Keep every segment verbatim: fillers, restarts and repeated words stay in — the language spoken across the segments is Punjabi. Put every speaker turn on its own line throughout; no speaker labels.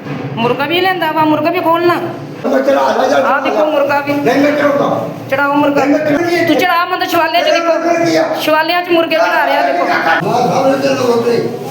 मुर्गा भी लेंदा वा मुर्गा भी खोलना आ देखो मुर्गा भी चढ़ाओ मुर्गा तू चढ़ा मतलब शिवालिया च देखो शिवालिया च मुर्गे चढ़ा रहा देखो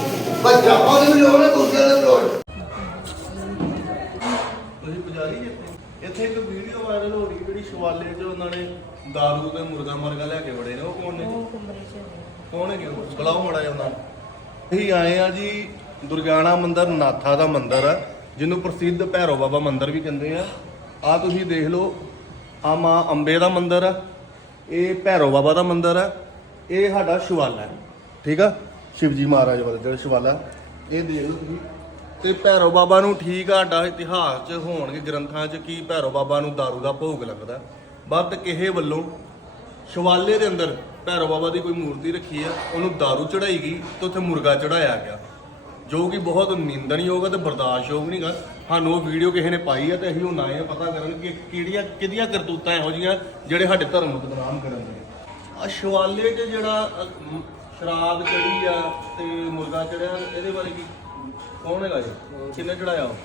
ਇੱਥੇ ਇੱਕ ਵੀਡੀਓ ਵਾਇਰਲ ਹੋ ਰਹੀ ਜਿਹੜੀ ਸ਼ਿਵਾਲੇ 'ਚ ਉਹਨਾਂ ਨੇ ਦਾਰੂ ਤੇ ਮੁਰਗਾ ਮਰਗਾ ਲੈ ਕੇ ਵੜੇ ਨੇ ਉਹ ਕੌਣ ਨੇ ਕੌਣ ਹੈਗੇ ਉਹ ਬੁਲਾਓ ਮਾੜਾ ਜਿਹਾ ਉਹਨਾਂ ਨੂੰ ਅਸੀਂ ਆਏ ਆ ਜੀ ਦੁਰਗਿਆਣਾ ਮੰਦਿਰ ਨਾਥਾ ਦਾ ਮੰਦਿਰ ਆ ਜਿਹਨੂੰ ਪ੍ਰਸਿੱਧ ਭੈਰੋ ਬਾਬਾ ਮੰਦਿਰ ਵੀ ਕਹਿੰਦੇ ਆ ਆ ਤੁਸੀਂ ਦੇਖ ਲਓ ਆ ਮਾਂ ਅੰਬੇ ਦਾ ਮੰਦਿਰ ਆ ਇਹ ਭੈਰੋ ਬਾਬਾ ਦਾ ਮੰਦਿਰ ਆ ਇਹ ਸਾਡਾ ਸ਼ਿਵਾਲਾ ਹੈ ਠੀਕ ਆ ਸ਼ਿਵਜੀ ਮਹਾਰਾਜ ਵਾਲਾ ਜਿਹੜਾ ਸ਼ਿਵਾਲਾ ਇਹ ਦੇਖ ਲਓ ਤੁਸੀਂ ਤੇ ਭੈਰੋ ਬਾਬਾ ਨੂੰ ਠੀਕ ਆ ਸਾਡਾ ਇਤਿਹਾਸ 'ਚ ਹੋਣਗੇ ਗ੍ਰੰਥਾਂ 'ਚ ਕੀ ਭੈਰੋ ਬਾਬਾ ਨੂੰ ਦਾਰੂ ਦਾ ਭੋਗ ਲੱਗਦਾ ਬਟ ਕਿਸੇ ਵੱਲੋਂ ਸ਼ਿਵਾਲੇ ਦੇ ਅੰਦਰ ਭੈਰੋ ਬਾਬਾ ਦੀ ਕੋਈ ਮੂਰਤੀ ਰੱਖੀ ਆ ਉਹਨੂੰ ਦਾਰੂ ਚੜਾਈ ਗਈ ਤੇ ਉੱਥੇ ਮੁਰਗਾ ਚੜਾਇਆ ਗਿਆ ਜੋ ਕਿ ਬਹੁਤ ਨਿੰਦਣਯੋਗ ਹੈ ਤੇ ਬਰਦਾਸ਼ਤਯੋਗ ਨਹੀਂਗਾ ਸਾਨੂੰ ਉਹ ਵੀਡੀਓ ਕਿਸੇ ਨੇ ਪਾਈ ਹੈ ਤੇ ਅਸੀਂ ਹੁਣ ਆਏ ਆ ਪਤਾ ਕਰਨ ਕਿ ਕਿਹੜੀਆਂ ਕਿਹਦੀਆਂ ਕਰਤੂਤਾਂ ਇਹੋ ਜਿਹੀਆਂ ਜਿਹੜੇ ਸਾਡੇ ਧਰਮ ਨੂੰ ਬਦਨਾਮ ਕਰਨ ਦੇ ਆ ਸ਼ਿਵਾਲੇ 'ਚ ਜਿਹੜਾ ਸ਼ਰਾਬ ਚੜੀ ਆ ਤੇ ਮੁਰਗਾ ਚੜਿਆ ਇਹਦੇ ਬਾਰੇ ਕੀ ਕੌਣ ਹੈਗਾ ਜੀ ਕਿੰਨੇ ਚੜਾਇਆ ਉਹ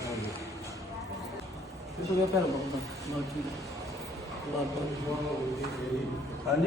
ਹਾਂਜੀ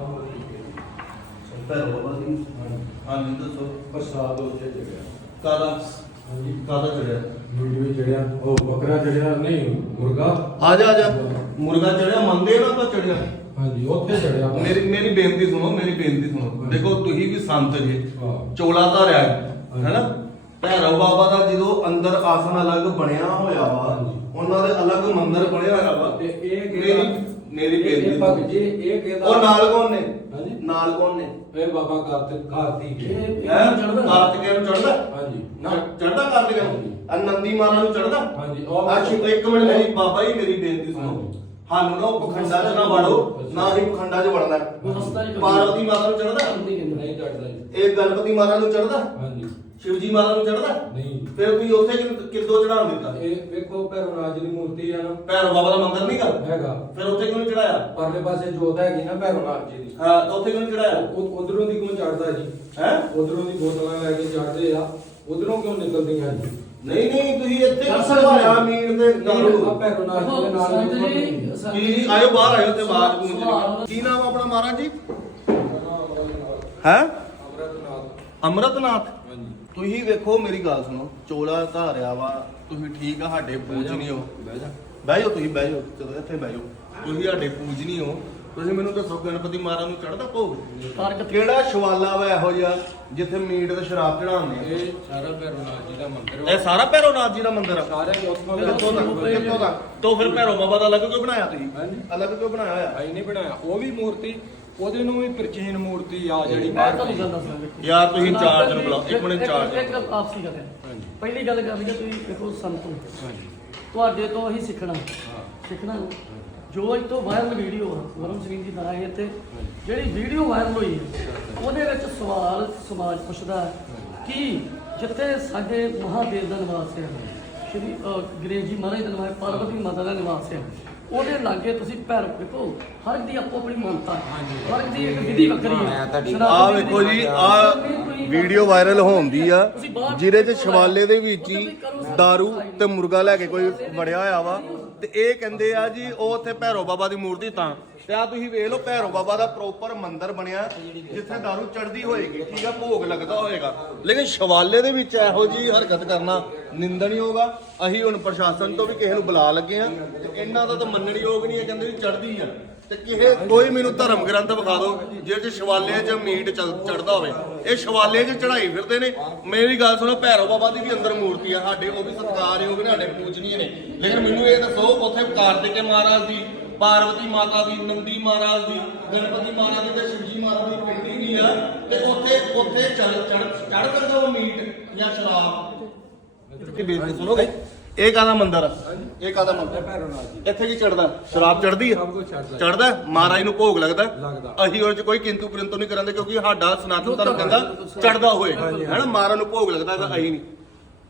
ਭੈਰੋ ਬਾਬਾ ਦੀ ਹਾਂਜੀ ਦੱਸੋ
ਪ੍ਰਸਾਦ ਉੱਤੇ ਚੜਿਆ
ਕਾਦਾ
ਹਾਂਜੀ
ਕਾਦਾ ਚੜਿਆ
ਵੀਡੀਓ ਚੜਿਆ ਉਹ ਬੱਕਰਾ ਚੜਿਆ ਨਹੀਂ ਮੁਰਗਾ
ਆ ਜਾ ਆ ਜਾ ਮੁਰਗਾ ਚੜਿਆ ਮੰਨਦੇ ਹੋ ਨਾ ਤਾਂ ਚੜਿਆ
ਹਾਂਜੀ ਉੱਥੇ ਚੜਿਆ
ਮੇਰੀ ਮੇਰੀ ਬੇਨਤੀ ਸੁਣੋ ਮੇਰੀ ਬੇਨਤੀ ਸੁਣੋ ਦੇਖੋ ਤੁਸੀਂ ਵੀ ਸੰਤ ਜੀ
ਹਾਂ।
ਚੋਲਾ ਧਾਰਿਆ ਹੈਨਾ ਭੈਰੋ ਬਾਬਾ ਦਾ ਜਦੋਂ ਅੰਦਰ ਆਸਣ ਅਲੱਗ ਬਣਿਆ ਹੋਇਆ ਵਾ ਉਹਨਾਂ ਦੇ ਅਲੱਗ ਮੰਦਿਰ ਬਣਿਆ ਹੋਇਆ ਵਾ
ਤੇ ਇਹ
ਮੇਰੀ ਮੇਰੀ ਬੇਨਤੀ
ਭਗਤ ਜੀ ਇਹ ਕਿਹਦਾ
ਉਹ ਨਾਲ ਕੌਣ ਨੇ
ਹਾਂਜੀ
ਨਾਲ ਕੌਣ ਨੇ
ਇਹ ਬਾਬਾ ਕਾਰਤਿਕ ਕਾਰਤਿਕ
ਹੈ ਕਾਰਤਿਕੇ ਨੂੰ ਚੜਦਾ
ਹਾਂਜੀ
ਚੜਦਾ ਕਾਰਤਿਕੇ ਨੂੰ ਅਨੰਦੀ ਮਾਰਾ ਨੂੰ ਚੜਦਾ
ਹਾਂਜੀ
ਆ ਸ਼ਿਵ ਇੱਕ ਮਿੰਟ ਮੇਰੀ ਬਾਬਾ ਜੀ ਮੇਰੀ ਬੇਨਤੀ ਸੁਣੋ ਸਾਨੂੰ ਨਾ ਉਹ ਪਖੰਡਾ 'ਚ ਨਾ ਵੜੋ ਨਾ ਹੀ ਪਖੰਡਾ 'ਚ ਵੜਨਾ ਪਾਰਵਤੀ ਮਾਤਾ ਨੂੰ ਚੜਦਾ
ਨਹੀਂ ਚੜਦਾ ਜੀ
ਇਹ ਗਣਪਤੀ ਮਾਤਾ ਨੂੰ ਚੜਦਾ
ਹਾਂਜੀ
ਸ਼ਿਵਜੀ ਮਾਤਾ ਨੂੰ ਚੜਦਾ
ਨਹੀਂ
ਫਿਰ ਤੁਸੀਂ ਉੱਥੇ ਕਿ- ਕਿੱਦੋਂ ਚੜਾਉਣ ਦਿੱਤਾ
ਇਹ ਵੇਖੋ ਭੈਰੋ ਰਾਜ ਦੀ ਮੂਰਤੀ ਆ ਨਾ
ਭੈਰੋ ਬਾਬਾ ਦਾ ਮੰਦਿਰ ਨਹੀਂ ਕਰ
ਹੈਗਾ
ਫਿਰ ਉੱਥੇ ਕਿਉਂ ਚੜਾਇਆ
ਪਰਲੇ ਪਾਸੇ ਜੋਤ ਹੈਗੀ ਨਾ ਭੈਰੋ ਰਾਜ ਜੀ ਦੀ
ਹਾਂ ਤਾਂ ਉੱਥੇ ਕਿਉਂ ਚੜਾਇਆ
ਉਧਰੋਂ ਦੀ ਕਿਉਂ ਚੜਦਾ ਜੀ
ਹੈ
ਉਧਰੋਂ ਦੀ ਬੋਤਲਾਂ ਲੈ ਕੇ ਚੜਦੇ ਆ ਉਧਰੋਂ ਕਿਉਂ ਨਿਕਲਦੀਆਂ ਜੀ
ਨਹੀਂ ਨਹੀਂ ਤੁਸੀਂ ਇੱਥੇ ਚੜਾਇਆ ਮੀਟ ਦੇ ਨਾਲ
ਆ ਭੈਰੋ ਰਾਜ ਦੇ ਨਾਲ ਨਿਕਲਦੀਆਂ।
ਕੀ ਆਇਓ ਬਾਹਰ ਆਇਓ ਤੇ ਆਵਾਜ਼ ਗੂੰਜ ਰਹੀ ਕੀ ਨਾਮ ਆ ਆਪਣਾ ਮਹਾਰਾਜ ਜੀ ਹੈ
ਅਮਰਤਨਾਥ
ਅਮਰਤਨਾਥ
ਹਾਂਜੀ
ਤੁਸੀਂ ਵੇਖੋ ਮੇਰੀ ਗੱਲ ਸੁਣੋ ਚੋਲਾ ਧਾਰਿਆ ਵਾ ਤੁਸੀਂ ਠੀਕ ਆ ਸਾਡੇ ਪੂਜਨੀ ਹੋ
ਬਹਿ ਜਾ
ਬਹਿ ਜਾਓ ਤੁਸੀਂ ਬਹਿ ਜਾਓ ਚਲੋ ਇੱਥੇ ਬਹਿ ਜਾਓ ਤੁਸੀਂ ਸਾਡੇ ਪੂਜਨੀ ਹੋ ਤੁਸੀਂ ਮੈਨੂੰ ਦੱਸੋ ਗਣਪਤੀ ਮਹਾਰਾਜ ਨੂੰ ਚੜਦਾ ਭੋਗ ਕਿਹੜਾ ਸ਼ਿਵਾਲਾ ਵਾ ਇਹੋ ਜਿਹਾ ਜਿੱਥੇ ਮੀਟ ਤੇ ਸ਼ਰਾਬ ਚੜਾਉਂਦੇ ਆ
ਇਹ ਸਾਰਾ ਭੈਰੋ ਰਾਜ ਜੀ ਦਾ ਮੰਦਿਰ
ਇਹ ਸਾਰਾ ਭੈਰੋ ਨਾਥ ਜੀ ਦਾ ਮੰਦਿਰ ਆ
ਸਾਰੇ ਉੱਥੋਂ ਦੇ
ਕਿੱਥੋਂ ਤੱਕ ਕਿੱਥੋਂ ਤੱਕ ਤੋਂ ਫਿਰ ਭੈਰੋ ਬਾਬਾ ਦਾ ਅਲੱਗ ਕਿਉਂ ਬਣਾਇਆ ਤੁਸੀਂ
ਹਾਂਜੀ
ਅਲੱਗ ਕਿਉਂ ਬਣਾਇਆ ਹੋਇਆ
ਆਈ ਨਹੀਂ ਬਣਾਇਆ ਉਹ ਵੀ ਮੂਰਤੀ ਉਹਦੇ ਨੂੰ ਵੀ ਪ੍ਰਾਚੀਨ ਮੂਰਤੀ ਆ ਜਿਹੜੀ ਬਾਹਰ ਪਈ।
ਯਾਰ ਤੁਸੀਂ ਇੰਚਾਰਜ ਨੂੰ ਬੁਲਾਓ ਇੱਕ ਮਿੰਟ ਇੰਚਾਰਜ
ਇੱਕ ਗੱਲ ਆਪਸੀ ਗੱਲ ਹੈ
ਹਾਂਜੀ
ਪਹਿਲੀ ਗੱਲ ਕਰ ਲਈਏ ਤੁਸੀਂ ਦੇਖੋ ਸੰਤੋਂ
ਹਾਂਜੀ
ਤੁਹਾਡੇ ਤੋਂ ਹੀ ਸਿੱਖਣਾ
ਹਾਂ
ਸਿੱਖਣਾ ਜੋ ਅੱਜ ਤੋਂ ਵਾਇਰਲ ਵੀਡੀਓ ਆ ਵਰਮ ਸਿੰਘ ਜੀ ਦਾ ਆਏ ਇੱਥੇ ਜਿਹੜੀ ਵੀਡੀਓ ਵਾਇਰਲ ਹੋਈ ਹੈ ਉਹਦੇ ਵਿੱਚ ਸਵਾਲ ਸਮਾਜ ਪੁੱਛਦਾ ਹੈ ਕਿ ਜਿੱਥੇ ਸਾਡੇ ਮਹਾਦੇਵ ਦਾ ਨਿਵਾਸ ਹੈ ਸ਼੍ਰੀ ਗਣੇਸ਼ ਜੀ ਮਹਾਰਾਜ ਦਾ ਨਿਵਾਸ ਹੈ, ਪਾਰਵਤੀ ਮਾਤਾ ਦਾ ਨਿਵਾਸ ਹੈ ਉਹਦੇ ਲਾਗੇ ਤੁਸੀਂ ਭੈਰੋ ਦੇਖੋ ਹਰ ਇੱਕ ਦੀ ਆਪੋ ਆਪਣੀ ਮਾਨਤਾ ਹਰ ਇੱਕ ਦੀ ਇੱਕ ਵਿਧੀ ਵੱਖਰੀ ਹੈ
ਆ ਵੇਖੋ ਜੀ ਆ ਵੀਡੀਓ ਵਾਇਰਲ ਹੋਉਂਦੀ ਆ ਜਿਹਦੇ ਚ ਸ਼ਿਵਾਲੇ ਦੇ ਵਿੱਚ ਹੀ दारू ਤੇ ਮੁਰਗਾ ਲੈ ਕੇ ਕੋਈ ਵੜਿਆ ਹੋਇਆ ਵਾ ਤੇ ਇਹ ਕਹਿੰਦੇ ਆ ਜੀ ਉਹ ਉੱਥੇ ਭੈਰੋ ਬਾਬਾ ਦੀ ਮੂਰਤੀ ਤਾਂ ਤੇ ਆ ਤੁਸੀਂ ਵੇਖ ਲਓ ਭੈਰੋ ਬਾਬਾ ਦਾ ਪ੍ਰੋਪਰ ਮੰਦਿਰ ਬਣਿਆ ਜਿੱਥੇ दारू ਚੜਦੀ ਹੋਏਗੀ ਠੀਕ ਆ ਭੋਗ ਲੱਗਦਾ ਹੋਏਗਾ ਲੇਕਿਨ ਸ਼ਿਵਾਲੇ ਦੇ ਵਿੱਚ ਇਹੋ ਜੀ ਹਰਕਤ ਕਰਨਾ ਨਿੰਦਣਯੋਗ ਆ ਅਸੀਂ ਹੁਣ ਪ੍ਰਸ਼ਾਸਨ ਤੋਂ ਵੀ ਕਿਸੇ ਨੂੰ ਬੁਲਾ ਲੱਗੇ ਆ ਤੇ ਇਹਨਾਂ ਦਾ ਤਾਂ ਮੰਨਣਯੋਗ ਨਹੀਂ ਹੈ ਕਹਿੰਦੇ ਵੀ ਚੜਦੀ ਆ ਤੇ ਕਿਸੇ ਕੋਈ ਮੈਨੂੰ ਧਰਮ ਗ੍ਰੰਥ ਵਿਖਾ ਦਿਓ ਜਿਹਦੇ ਚ ਸ਼ਿਵਾਲੇ 'ਚ ਮੀਟ ਚੜਦਾ ਹੋਵੇ ਇਹ ਸ਼ਿਵਾਲੇ 'ਚ ਚੜਾਈ ਫਿਰਦੇ ਨੇ ਮੇਰੀ ਗੱਲ ਸੁਣੋ ਭੈਰੋ ਬਾਬਾ ਦੀ ਵੀ ਅੰਦਰ ਮੂਰਤੀ ਆ ਸਾਡੇ ਉਹ ਵੀ ਸਤਿਕਾਰਯੋਗ ਨੇ ਸਾਡੇ ਪੂਜਨੀਏ ਨੇ ਲੇਕਿਨ ਮੈਨੂੰ ਇਹ ਦੱਸੋ ਉੱਥੇ ਕਾਰਤਿਕੇ ਮਹਾਰਾਜ ਦੀ ਪਾਰਵਤੀ ਮਾਤਾ ਦੀ ਨੰਦੀ ਮਹਾਰਾਜ ਦੀ ਗਣਪਤੀ ਮਹਾਰਾਜ ਦੀ ਤੇ ਸ਼ਿਵਜੀ ਮਹਾਰਾਜ ਦੀ ਪੇਂਟਿੰਗ ਨਹੀਂ ਆ ਤੇ ਉੱਥੇ ਉੱਥੇ ਚੜ ਚੜ ਚੜ ਕਰਦਾ ਉਹ ਮੀਟ ਜਾਂ ਸ਼ਰਾਬ ਕੀ ਬੇਨਤੀ ਸੁਣੋਗੇ ਇਹ ਕਾਹਦਾ ਮੰਦਿਰ ਆ ਇਹ ਕਾਹਦਾ ਮੰਦਿਰ
ਭੈਰੋ ਰਾਜ ਜੀ
ਇੱਥੇ ਕੀ ਚੜਦਾ ਸ਼ਰਾਬ ਚੜਦੀ ਆ
ਸਭ ਕੁਝ ਚੜਦਾ
ਚੜਦਾ ਮਹਾਰਾਜ ਨੂੰ ਭੋਗ ਲੱਗਦਾ
ਲੱਗਦਾ।
ਅਸੀਂ ਉਹਦੇ ਚ ਕੋਈ ਕਿੰਤੂ ਪਰੰਤੂ ਨਹੀਂ ਕਰਾਂਦੇ ਕਿਉਂਕਿ ਸਾਡਾ ਸਨਾਤਨ ਧਰਮ ਕਹਿੰਦਾ ਚੜਦਾ ਹੋਏ ਹੈਨਾ ਮਹਾਰਾਜ ਨੂੰ ਭੋਗ ਲੱਗਦਾ ਹੈਗਾ ਅਸੀਂ ਨਹੀਂ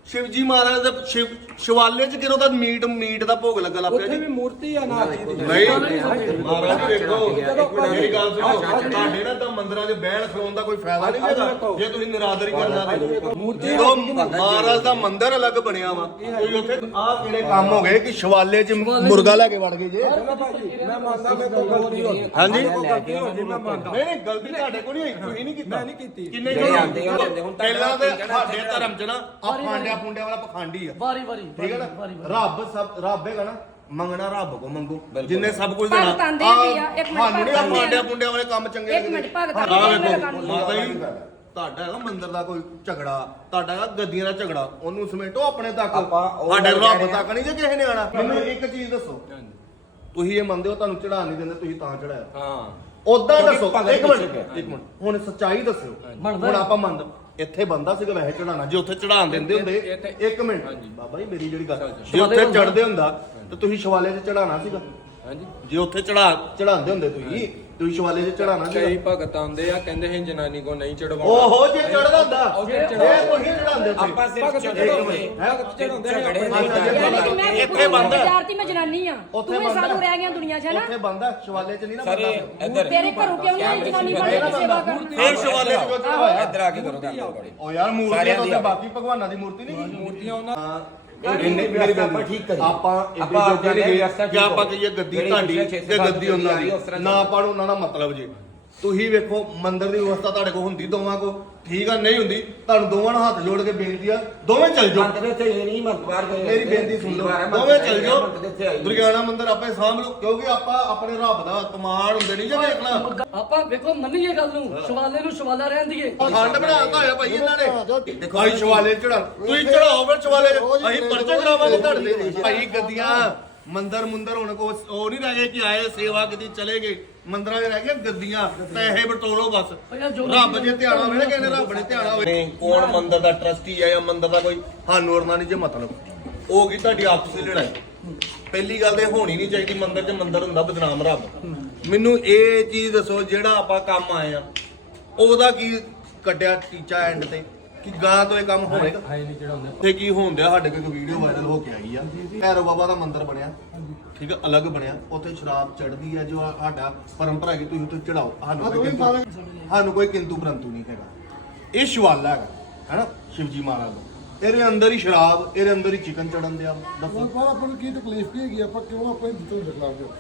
ਸ਼ਿਵਜੀ ਮਹਾਰਾਜ ਦੇ ਸ਼ਿਵ ਸ਼ਿਵਾਲੇ ਚ ਕਿਰੋ ਦਾ ਮੀਟ ਮੀਟ ਦਾ ਭੋਗ ਲੱਗਾ ਲੱਪਿਆ
ਉੱਥੇ
ਜੀ
ਵੀ ਮੂਰਤੀ ਆ ਨਾਲ ਜੀ ਦੀ
ਨਹੀਂ ਮਹਾਰਾਜ ਵੇਖੋ ਮੇਰੀ ਗੱਲ ਸੁਣੋ ਤੁਹਾਡੇ ਨਾਲ ਤਾਂ ਮੰਦਿਰਾਂ 'ਚ ਬਹਿਣ ਖਲੋਣ ਦਾ ਕੋਈ ਫਾਇਦਾ ਨਹੀਂ ਹੈਗਾ ਜੇ ਤੁਸੀਂ ਨਿਰਾਦਰੀ ਕਰਨਾ ਤੇ
ਮੂਰਤੀ
ਜਦੋਂ ਮਹਾਰਾਜ ਦਾ ਮੰਦਿਰ ਅਲੱਗ ਬਣਿਆ ਵਾ ਕੋਈ ਉੱਥੇ ਆਹ ਕਿਹੜੇ ਕੰਮ ਹੋ ਗਏ ਕਿ ਸ਼ਿਵਾਲੇ 'ਚ ਮੁਰਗਾ ਲੈ ਕੇ ਵੜ ਗਏ ਜੇ
ਮੈਂ ਮੰਨਦਾ ਮੇਰੇ ਕੋਲ ਗਲਤੀ ਹੋ ਗਈ
ਹਾਂਜੀ
ਗਲਤੀ ਹੋ ਗਈ ਮੈਂ ਮੰਨਦਾ
ਨਹੀਂ ਨਹੀਂ ਗਲਤੀ ਤੁਹਾਡੇ ਕੋਲ ਨਹੀਂ ਹੋਈ ਤੁਸੀਂ ਨਹੀਂ ਕੀਤਾ
ਮੈਂ ਨਹੀਂ ਕੀਤੀ।
ਕਿੰਨੇ ਜਣੇ ਪਹਿਲਾਂ ਤੇ ਸਾਡੇ ਧਰਮ 'ਚ ਨਾ ਆ ਫਾਂਡਿਆ ਫੁੰਡਿਆ ਵਾਲਾ ਪਖੰਡੀ ਆ
ਵਾਰੀ ਵਾਰੀ
ਠੀਕ ਹੈ ਨਾ
ਵਾਰੀ ਵਾਰੀ
ਰੱਬ ਸਭ ਰੱਬ ਹੈਗਾ ਨਾ ਮੰਗਣਾ ਰੱਬ ਕੋ ਮੰਗੋ ਜਿੰਨੇ ਸਭ ਕੁਝ
ਭਗਤ
ਦੇਣਾ
ਆਂਦੇ ਵੀ ਆ, ਇੱਕ ਮਿੰਟ
ਸਾਨੂੰ ਨਹੀਂ ਆ
ਭਗਤ
ਫਾਂਡਿਆ ਫੁੰਡਿਆ ਵਾਲੇ ਕੰਮ ਚੰਗੇ
ਇੱਕ ਮਿੰਟ ਭਗਤ
ਆਹ
ਆਂਦੇ ਆ,
ਵੇਖੋ ਮਾਤਾ ਜੀ ਤੁਹਾਡਾ ਹੈਗਾ ਮੰਦਿਰ ਦਾ ਕੋਈ ਝਗੜਾ ਤੁਹਾਡਾ ਹੈਗਾ ਗੱਦੀਆਂ ਦਾ ਝਗੜਾ ਉਹਨੂੰ ਸਮੇਟੋ ਆਪਣੇ ਤੱਕ
ਆਪਾਂ ਉਹ
ਸਾਡੇ
ਗੱਲ
ਰੱਬ
ਕਹਿ ਰਹੇ
ਤੱਕ ਨਹੀਂ ਜੇ ਕਿਸੇ ਨੇ ਆਣਾ ਮੈਨੂੰ ਇੱਕ ਚੀਜ਼ ਦੱਸੋ ਤੁਸੀਂ ਇਹ ਮੰਨਦੇ ਹੋ ਤੁਹਾਨੂੰ ਚੜਾ ਨਹੀਂ ਦਿੰਦੇ ਤੁਸੀਂ ਤਾਂ ਚੜਾਇਆ
ਹਾਂ
ਉਦਾਂ
ਕਿਉਂਕਿ
ਦੱਸੋ
ਭਗਤ
ਇੱਕ
ਪਿੱਛੇ
ਮਿੰਟ
ਪਿਆ।
ਇੱਕ ਮਿੰਟ ਹੁਣ ਸੱਚਾਈ ਦੱਸਿਓ
ਬਣਦਾ
ਹੁਣ ਆਪਾਂ ਮੰਨ ਇੱਥੇ ਬੰਦਾ ਸੀਗਾ ਵੈਸੇ ਚੜਾਣਾ ਜੇ ਉੱਥੇ ਚੜਾਣ ਦਿੰਦੇ ਹੁੰਦੇ
ਇਹ ਤੇ-
ਇੱਕ ਮਿੰਟ ਬਾਬਾ ਜੀ ਮੇਰੀ ਜਿਹੜੀ ਗੱਲ ਜੇ
ਸ਼ਿਵਾਲੇ
ਉੱਥੇ
ਹੁੰਦਾ।
ਚੜਦੇ ਹੁੰਦਾ ਤੇ ਤੁਸੀਂ ਸ਼ਿਵਾਲੇ 'ਚ ਚੜਾਣਾ ਸੀਗਾ
ਹਾਂਜੀ
ਜੇ ਉੱਥੇ ਚੜਾ ਚੜਾਉਂਦੇ ਹੁੰਦੇ ਤੁਸੀਂ ਤੁਸੀਂ ਸ਼ਿਵਾਲੇ 'ਚ ਚੜਾਣਾ
ਕਈ
ਸੀਗਾ
ਭਗਤ ਆਉਂਦੇ ਆ ਕਹਿੰਦੇ ਹੈ ਜਨਾਨੀ ਕੋ ਨਹੀਂ ਚੜਵਾਉਣਾ
ਓਹੋ ਜੇ ਚੜਦਾ ਹੁੰਦਾ
ਉਹ
ਇਹ
ਫਿਰ ਚੜ੍ਹਾਉਂਦੇ।
ਤੁਸੀਂ ਚੜਾਉਂਦੇ ਉੱਥੇ
ਆਪਾਂ ਸਿਰਫ
ਭਗਤ
ਝਗੜੇ
ਚੜਾਉਂਦੇ
ਹੋਏ
ਭਗਤ ਚੜਾਉਂਦੇ ਆ
ਝਗੜੇ
ਆਪਣੇ
ਅੱਛਾ, ਜੇ
ਯਾਨੀ ਕਿ ਮੈਂ ਵੀ
ਇੱਥੇ ਬੰਦ ਹੈ।
ਵਿਦਿਆਰਥੀ ਮੈਂ ਜਨਾਨੀ ਆ
ਉੱਥੇ
ਤੂੰ ਵੀ
ਬੰਦ
ਸਾਧੂ
ਹੈ।
ਰਹਿ ਗਿਆ ਦੁਨੀਆ 'ਚ ਹੈ ਨਾ
ਉੱਥੇ ਬੰਦਾ ਸ਼ਿਵਾਲੇ 'ਚ ਨਹੀਂ ਨਾ
ਸਰ
ਬੰਦਾ
ਇਹ ਇੱਧਰ
ਤੇਰੇ ਘਰੋਂ ਕਿਉਂ ਨਹੀਂ ਆਈ ਜਨਾਨੀ ਬਣ ਕੇ ਸੇਵਾ ਕਰਨ
ਫੇਰ ਸ਼ਿਵਾਲੇ 'ਚ ਕਿਉਂ ਚੜਾਇਆ
ਇੱਧਰ ਆ ਕੇ ਕਰੋ ਗੱਲ ਬੜੀ
ਓ ਯਾਰ ਮੂਰਤੀਆਂ
ਸਾਰਿਆਂ
ਤਾਂ
ਦੀ
ਉੱਥੇ
ਆਵੇ।
ਬਾਕੀ ਭਗਵਾਨਾਂ ਦੀ ਮੂਰਤੀ ਨਹੀਂ ਹੈਗੀ।
ਮੂਰਤੀਆਂ ਉਹਨਾਂ
ਹਾਂ
ਇੰਨੀ
ਇੰਨੀ ਮੇਰੀ
ਵਿਵਸਥਾ
ਬੇਨਤੀ
ਆਪਾਂ ਠੀਕ ਕਰੀਏ।
ਆਪਾਂ
ਆਪਾਂ
ਆਪਾਂ
ਕਹਿੰਦੇ
ਕਹਿੰਦੇ
ਵਿਵਸਥਾ
ਕਿ
ਠੀਕ
ਆਪਾਂ
ਹੋ।
ਕਹੀਏ ਗੱਦੀ
ਜਿਹੜੀ
ਤੁਹਾਡੀ
ਪਿਛਲੇ ਛੇ
ਤੇ
ਸਾਲ
ਗੱਦੀ
ਦੀ
ਉਹਨਾਂ
ਆ ਰਹੀ
ਦੀ
ਉਸ ਤਰ੍ਹਾਂ
ਨਾ ਆਪਾਂ ਨੂੰ ਉਹਨਾਂ ਦਾ ਮਤਲਬ ਜੀ ਤੁਸੀਂ ਵੇਖੋ ਮੰਦਿਰ ਦੀ ਵਿਵਸਥਾ ਤੁਹਾਡੇ ਕੋਲ ਹੁੰਦੀ ਦੋਵਾਂ ਕੋ ਠੀਕ ਆ ਨਹੀਂ ਹੁੰਦੀ ਤੁਹਾਨੂੰ ਦੋਵਾਂ ਨੂੰ ਹੱਥ ਜੋੜ ਕੇ ਬੇਨਤੀ ਆ ਦੋਵੇਂ ਚੱਲ ਜਾਓ
ਮੰਤਰ ਇੱਥੇ ਇਹ ਨਹੀਂ ਮੰਤ ਬਾਹਰ ਗਏ
ਮੇਰੀ ਬੇਨਤੀ ਸੁਣ ਲਓ ਦੋਵੇਂ ਚੱਲ ਜਾਓ ਦੁਰਗਿਆਣਾ ਮੰਦਿਰ ਆਪੇ ਸਾਂਭ ਲਓ ਕਿਉਂਕਿ ਆਪਾਂ ਆਪਣੇ ਰੱਬ ਦਾ ਕਮਾਲ ਹੁੰਦੇ ਨਹੀਂ ਜੇ ਦੇਖਣਾ
ਆਪਾਂ ਵੇਖੋ ਮੰਨੀਏ ਗੱਲ ਨੂੰ ਸ਼ਿਵਾਲੇ ਨੂੰ ਸ਼ਿਵਾਲਾ ਰਹਿਣ ਦੀਏ
ਖੰਡ ਬਣਾਤਾ ਹੋਇਆ ਭਾਈ ਇਹਨਾਂ ਨੇ ਦੇਖੋ ਅਸੀਂ ਸ਼ਿਵਾਲੇ ਚੜਾ ਤੁਸੀਂ ਚੜਾਓ ਫਿਰ ਸ਼ਿਵਾਲੇ ਅਸੀਂ ਪਰਚੇ ਕਰਾਵਾਂਗੇ ਤੁਹਾਡੇ ਤੇ ਭਾਈ ਗੱਦੀਆਂ ਮੰਦਰ ਮੁੰਦਰ ਹੁਣ ਕੋ ਉਹ ਨਹੀਂ ਰਹਿ ਗਏ ਕਿ ਆਏ ਸੇਵਾ ਕੀਤੀ ਚਲੇ ਗਏ ਮੰਦਰਾਂ 'ਚ ਰਹਿ ਗਈਆਂ ਗੱਦੀਆਂ ਪੈਸੇ ਬਟੋਰੋ ਬਸ ਰੱਬ ਜੇ ਧਿਆਣਾ ਹੋਵੇ ਨਾ ਕਹਿੰਦੇ ਰੱਬ ਨੇ ਧਿਆਣਾ ਹੋਵੇ ਕੌਣ ਮੰਦਰ ਦਾ ਟਰਸਟੀ ਹੈ ਜਾਂ ਮੰਦਰ ਦਾ ਕੋਈ ਸਾਨੂੰ ਉਹਨਾਂ ਨਹੀਂ ਜੇ ਮਤਲਬ ਉਹ ਕੀ ਤੁਹਾਡੀ ਆਪਸੀ ਲੜਾਈ ਪਹਿਲੀ ਗੱਲ ਤੇ ਹੋਣੀ ਨਹੀਂ ਚਾਹੀਦੀ ਮੰਦਰ 'ਚ ਮੰਦਰ ਹੁੰਦਾ ਬਦਨਾਮ ਰੱਬ ਮੈਨੂੰ ਇਹ ਚੀਜ਼ ਦੱਸੋ ਜਿਹੜਾ ਆਪਾਂ ਕੰਮ ਆਏ ਆ ਉਹਦਾ ਕੀ ਕੱਢਿਆ ਟੀਚਾ ਐਂਡ ਤੇ ਕਿ ਗਾਂ ਤੋਂ ਇਹ ਕੰਮ ਹੋਵੇਗਾ
ਹਾਈ ਨਹੀਂ ਚੜਾਉਂਦੇ
ਤੇ ਕੀ ਹੁੰਦਿਆ ਸਾਡੇ ਕੋਲ ਇੱਕ ਵੀਡੀਓ ਵਾਇਰਲ ਹੋ ਕੇ ਆਈ ਆ ਭੈਰੋ ਬਾਬਾ ਦਾ ਮੰਦਿਰ ਬਣਿਆ ਠੀਕ ਆ ਅਲੱਗ ਬਣਿਆ ਉੱਥੇ ਸ਼ਰਾਬ ਚੜਦੀ ਆ ਜੋ ਆ- ਸਾਡਾ ਪਰੰਪਰਾ ਹੈਗੀ ਤੁਸੀਂ ਉੱਥੇ ਚੜਾਓ ਸਾਨੂੰ ਕੋਈ ਕਿੰਤੂ- ਸਾਨੂੰ ਕੋਈ ਕਿੰਤੂ ਪਰੰਤੂ ਨਹੀਂ ਹੈਗਾ ਇਹ ਸ਼ਿਵਾਲਾ ਹੈਗਾ ਹੈਨਾ ਸ਼ਿਵਜੀ ਮਹਾਰਾਜ ਦਾ ਇਹਦੇ ਅੰਦਰ ਹੀ ਸ਼ਰਾਬ ਇਹਦੇ ਅੰਦਰ ਹੀ ਚਿਕਨ ਚੜਨ ਦਿਆ ਦੱਸੋ
ਪਰ ਆਪਾਂ ਨੂੰ ਕੀ ਤਕਲੀਫ ਕੀ ਹੈਗੀ ਆਪਾਂ ਕਿਉਂ ਆਪਾਂ ਹਿੰਦੂ ਤੋਂ ਖਿਲਾਫ ਜੋ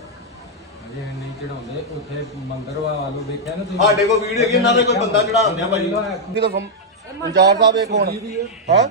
ਅਜੇ ਨਹੀਂ ਚੜਾਉਂਦੇ ਉੱਥੇ ਮੰਦਰ ਵਾਲੂ ਵੇਖਿਆ ਨਾ ਤੁਸੀਂ
ਸਾਡੇ ਕੋਲ ਵੀਡੀਓ ਹੈਗੀ ਇਹਨਾਂ ਦੇ ਕੋਈ ਬੰਦਾ ਚੜਾਉਂਦੇ ਆ ਭਾਈ ਕੀ ਦੱਸੋ ਇੰਚਾਰਜ ਸਾਹਿਬ ਇੱਕ ਹੁਣ ਹਾਂ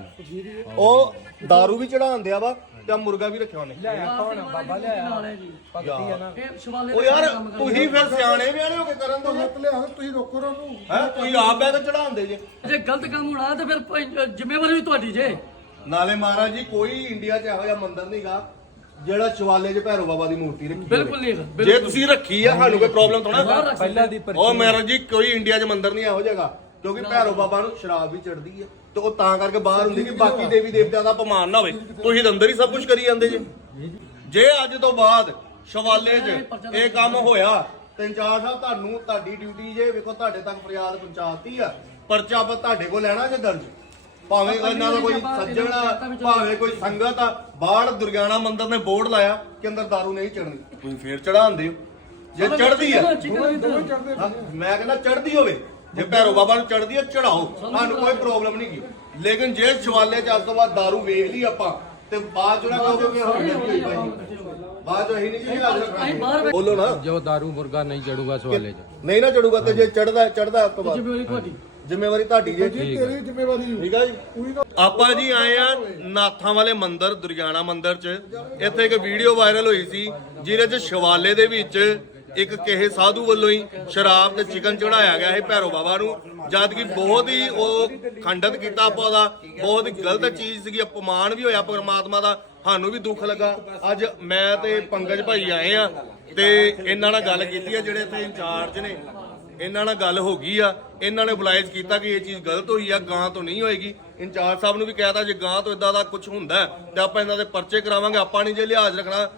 ਉਹ दारू ਵੀ ਚੜਾਉਂਦੇ ਆ ਵਾ ਤੇ ਆਹ ਮੁਰਗਾ ਵੀ ਰੱਖਿਆ ਉਹਨੇ
ਲਿਆਇਆ ਕੌਣ ਆ? ਬਾਬਾ ਲਿਆਇਆ ਭਗਤੀ ਆ ਨਾ
ਇਹ ਸ਼ਿਵਾਲੇ
ਉਹ ਯਾਰ ਤੁਸੀਂ ਫਿਰ ਸਿਆਣੇ ਵਿਆਣੇ ਹੋ ਕੇ ਕਰਨ ਦੋ
ਮਤ ਲਿਆ ਤੁਸੀਂ ਰੋਕੋ ਨਾ ਉਹਨੂੰ
ਹੈ ਤੁਸੀਂ ਆਪ ਬੈ ਕੇ ਚੜਾਉਂਦੇ ਜੇ
ਜੇ ਗਲਤ ਕੰਮ ਹੋਣਾ ਤੇ ਫਿਰ ਭਾਈ, ਅ, ਜ਼ਿੰਮੇਵਾਰੀ ਵੀ ਤੁਹਾਡੀ ਜੇ
ਨਾਲੇ ਮਹਾਰਾਜ ਜੀ ਕੋਈ ਇੰਡੀਆ 'ਚ ਇਹੋ ਜਿਹਾ ਮੰਦਿਰ ਨਹੀਂਗਾ ਜਿਹੜਾ ਸ਼ਿਵਾਲੇ 'ਚ ਭੈਰੋ ਬਾਬਾ ਦੀ ਮੂਰਤੀ ਰੱਖੀ ਹੋਵੇ।
ਬਿਲਕੁਲ ਨਹੀਂ ਹੈਗਾ,
ਜੇ
ਬਿਲਕੁਲ।
ਤੁਸੀਂ ਰੱਖੀ ਆ ਸਾਨੂੰ ਕੋਈ ਪ੍ਰੋਬਲਮ ਥੋੜਾ
ਬਾਹਰ ਰੱਖ
ਪਹਿਲਾਂ ਦੀ
ਉਹ ਮਹਾਰਾਜ ਜੀ ਕੋਈ ਇੰਡੀਆ 'ਚ ਮੰਦਿਰ ਨਹੀਂ ਇਹੋ ਜਿਹਾਗਾ ਕਿਉਂਕਿ ਭੈਰੋ ਬਾਬਾ ਨੂੰ ਸ਼ਰਾਬ ਵੀ ਚੜਦੀ ਹੈ ਤੇ ਉਹ ਤਾਂ ਕਰਕੇ ਬਾਹਰ ਹੁੰਦੀ ਕਿ ਬਾਕੀ ਦੇਵੀ ਦੇਵਤਿਆਂ ਦਾ ਅਪਮਾਨ ਨਾ ਹੋਵੇ ਤੁਸੀਂ ਤਾਂ ਅੰਦਰ ਹੀ ਸਭ ਕੁਝ ਕਰੀ ਜਾਂਦੇ ਜੇ ਜੇ ਅੱਜ ਤੋਂ ਬਾਅਦ ਸ਼ਿਵਾਲੇ 'ਚ ਇਹ ਕੰਮ ਹੋਇਆ ਤੇ ਇੰਚਾਰਜ ਸਾਹਿਬ ਤੁਹਾਨੂੰ ਤੁਹਾਡੀ ਡਿਊਟੀ ਜੇ ਵੇਖੋ ਤੁਹਾਡੇ ਤੱਕ ਫਰਿਆਦ ਪਹੁੰਚਾਤੀ ਆ ਪਰਚਾ ਆਪਾਂ ਤੁਹਾਡੇ ਕੋਲ ਲੈਣਾ ਜੇ ਦਰਜ ਭਾਵੇਂ ਇਹਨਾਂ ਦਾ ਕੋਈ ਸੱਜਣ ਆ ਭਾਵੇਂ ਕੋਈ ਸੰਗਤ ਆ ਬਾਹਰ ਦੁਰਗਿਆਣਾ ਮੰਦਿਰ ਨੇ ਬੋਰਡ ਲਾਇਆ ਕਿ ਅੰਦਰ ਦਾਰੂ ਨਹੀਂ ਚੜਨੀ ਤੁਸੀਂ ਫੇਰ ਚੜਾਉਂਦੇ ਹੋ ਜੇ ਚੜਦੀ ਆ ਹਾਂ, ਮੈਂ ਕਹਿੰਦਾ ਚੜਦੀ ਹੋਵੇ ਜੇ ਭੈਰੋ ਬਾਬਾ ਨੂੰ ਚੜਦੀ ਹੈ ਚੜਾਓ ਸਾਨੂੰ ਕੋਈ ਪ੍ਰੋਬਲਮ ਨਹੀਂ ਗੀ ਲੇਕਿਨ ਜੇ ਸ਼ਿਵਾਲੇ ਚ ਅੱਜ ਤੋਂ ਬਾਅਦ दारू ਵੇਚ ਲਈ ਆਪਾਂ ਤੇ ਬਾਅਦ ਚ ਨਾ ਕਹੋਗੇ ਕਿ ਹੁਣ ਨਹੀਂ ਹੋਈ ਭਾਈ ਬਾਅਦ ਚ ਅਸੀਂ ਨਹੀਂ ਕਿ ਅੱਜ
ਅਸੀਂ ਬਾਹਰ
ਬੋਲੋ ਨਾ
ਜੋ दारू ਮੁਰਗਾ ਨਹੀਂ ਚੜੂਗਾ ਸਵਾਲੇ 'ਚ
ਨਹੀਂ ਨਾ ਚੜੂਗਾ ਤੇ ਜੇ ਚੜਦਾ ਚੜਦਾ ਉਸ ਤੋਂ ਬਾਅਦ
ਜ਼ਿੰਮੇਵਾਰੀ ਤੁਹਾਡੀ
ਜ਼ਿੰਮੇਵਾਰੀ ਤੁਹਾਡੀ ਜੇ
ਜੀ ਤੇਰੀ ਜ਼ਿੰਮੇਵਾਰੀ
ਠੀਕ ਆ ਜੀ ਆਪਾਂ ਜੀ ਆਏ ਆ ਨਾਥਾਂ ਵਾਲੇ ਮੰਦਿਰ ਦੁਰਗਿਆਣਾ ਮੰਦਿਰ ਚ ਇੱਥੇ ਇੱਕ ਵੀਡੀਓ ਵਾਇਰਲ ਹੋਈ ਸੀ ਜਿਹਦੇ ਚ ਸ਼ਿਵਾਲੇ ਦੇ ਵਿੱਚ ਇੱਕ ਕਿਸੇ ਸਾਧੂ ਵੱਲੋਂ ਹੀ ਸ਼ਰਾਬ ਤੇ ਚਿਕਨ ਚੜਾਇਆ ਗਿਆ ਹੈ ਭੈਰੋ ਬਾਬਾ ਨੂੰ ਜਦ ਕਿ ਬਹੁਤ ਹੀ ਉਹ ਖੰਡਿਤ ਕੀਤਾ ਆਪਾਂ ਉਹਦਾ ਬਹੁਤ ਹੀ ਗਲਤ ਚੀਜ਼ ਸੀਗੀ ਅਪਮਾਨ ਵੀ ਹੋਇਆ ਪਰਮਾਤਮਾ ਦਾ ਸਾਨੂੰ ਵੀ ਦੁੱਖ ਲੱਗਾ ਅੱਜ ਮੈਂ ਤੇ ਪੰਕਜ ਭਾਈ ਆਏ ਆ ਤੇ ਇਹਨਾਂ ਨਾਲ ਗੱਲ ਕੀਤੀ ਆ ਜਿਹੜੇ ਇੱਥੇ ਇੰਚਾਰਜ ਨੇ ਇਹਨਾਂ ਨਾਲ ਗੱਲ ਹੋ ਗਈ ਆ ਇਹਨਾਂ ਨੇ ਬੁਲਾਇਜ਼ ਕੀਤਾ ਕਿ ਇਹ ਚੀਜ਼ ਗਲਤ ਹੋਈ ਆ ਗਾਂ ਤੋਂ ਨਹੀਂ ਹੋਏਗੀ ਇੰਚਾਰਜ ਸਾਹਿਬ ਨੂੰ ਵੀ ਕਹਿਤਾ ਜੇ ਗਾਂ ਤੋਂ ਇਦਾਂ ਦਾ ਕੁਝ ਹੁੰਦਾ ਤੇ ਆਪਾਂ ਇਹਨਾਂ ਦੇ ਪਰਚੇ ਕਰਾਵਾਂਗੇ ਆਪਾਂ ਨਹੀਂ ਜੇ ਲਿਹਾਜ਼ ਰੱਖਣਾ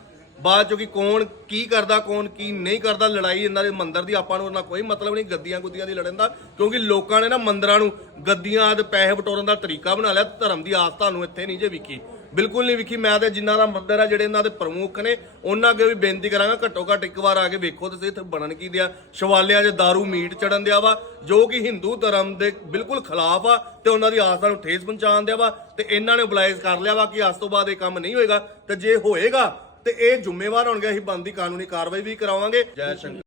ਬਾਅਦ ਚੋਂ ਕਿ ਕੌਣ ਕੀ ਕਰਦਾ ਕੌਣ ਕੀ ਨਹੀਂ ਕਰਦਾ। ਲੜਾਈ ਇਹਨਾਂ ਦੇ ਮੰਦਿਰ ਦੀ ਆਪਾਂ ਨੂੰ ਉਹਨਾਂ ਕੋਈ ਮਤਲਬ ਨਹੀਂ, ਗੱਦੀਆਂ ਗੁੱਦੀਆਂ ਦੀ ਲੜਨ ਦਾ, ਕਿਉਂਕਿ ਲੋਕਾਂ ਨੇ ਨਾ ਮੰਦਿਰਾਂ ਨੂੰ ਗੱਦੀਆਂ ਤੇ ਪੈਸੇ ਬਟੋਰਨ ਦਾ ਤਰੀਕਾ ਬਣਾ ਲਿਆ। ਧਰਮ ਦੀ ਆਸਥਾ ਨੂੰ ਇੱਥੇ ਨਹੀਂ ਜੇ ਵਿਖੀ, ਬਿਲਕੁਲ ਨਹੀਂ ਵਿਖੀ। ਮੈਂ ਤੇ ਜਿਨ੍ਹਾਂ ਦਾ ਮੰਦਿਰ ਆ, ਜਿਹੜੇ ਇਹਨਾਂ ਦੇ ਪ੍ਰਮੁੱਖ ਨੇ, ਉਹਨਾਂ ਅੱਗੇ ਵੀ ਬੇਨਤੀ ਕਰਾਂਗਾ ਘੱਟੋ ਘੱਟ ਇੱਕ ਵਾਰ ਆ ਕੇ ਵੇਖੋ ਤੇ ਇੱਥੇ ਬਣਨ ਕੀ ਦਿਆ। ਸ਼ਿਵਾਲਿਆਂ 'ਚ ਦਾਰੂ ਮੀਟ ਚੜਨ ਦਿਆ ਵਾ, ਜੋ ਕਿ ਹਿੰਦੂ ਧਰਮ ਦੇ ਬਿਲਕੁਲ ਖਿਲਾਫ ਆ ਤੇ ਉਹਨਾਂ ਦੀ ਆਸਥਾ ਨੂੰ ਠੇਸ ਪਹੁੰਚਾਉਣ ਦਿਆ ਵਾ। ਤੇ ਇਹਨਾਂ ਨੇ ਉਬਲਾਈਜ਼ ਕਰ ਲਿਆ ਵਾ ਕਿ ਅੱਜ ਤੋਂ ਬਾਅਦ ਇਹ ਕੰਮ ਨਹੀਂ ਹੋਏਗਾ, ਤੇ ਜੇ ਹੋਏਗਾ ਤੇ ਇਹ ਜ਼ਿੰਮੇਵਾਰ ਹੋਣਗੇ। ਅਸੀਂ ਬਣਦੀ ਕਾਨੂੰਨੀ ਕਾਰਵਾਈ ਵੀ ਕਰਾਵਾਂਗੇ। ਜੈ ਸ਼ੰਕਰ।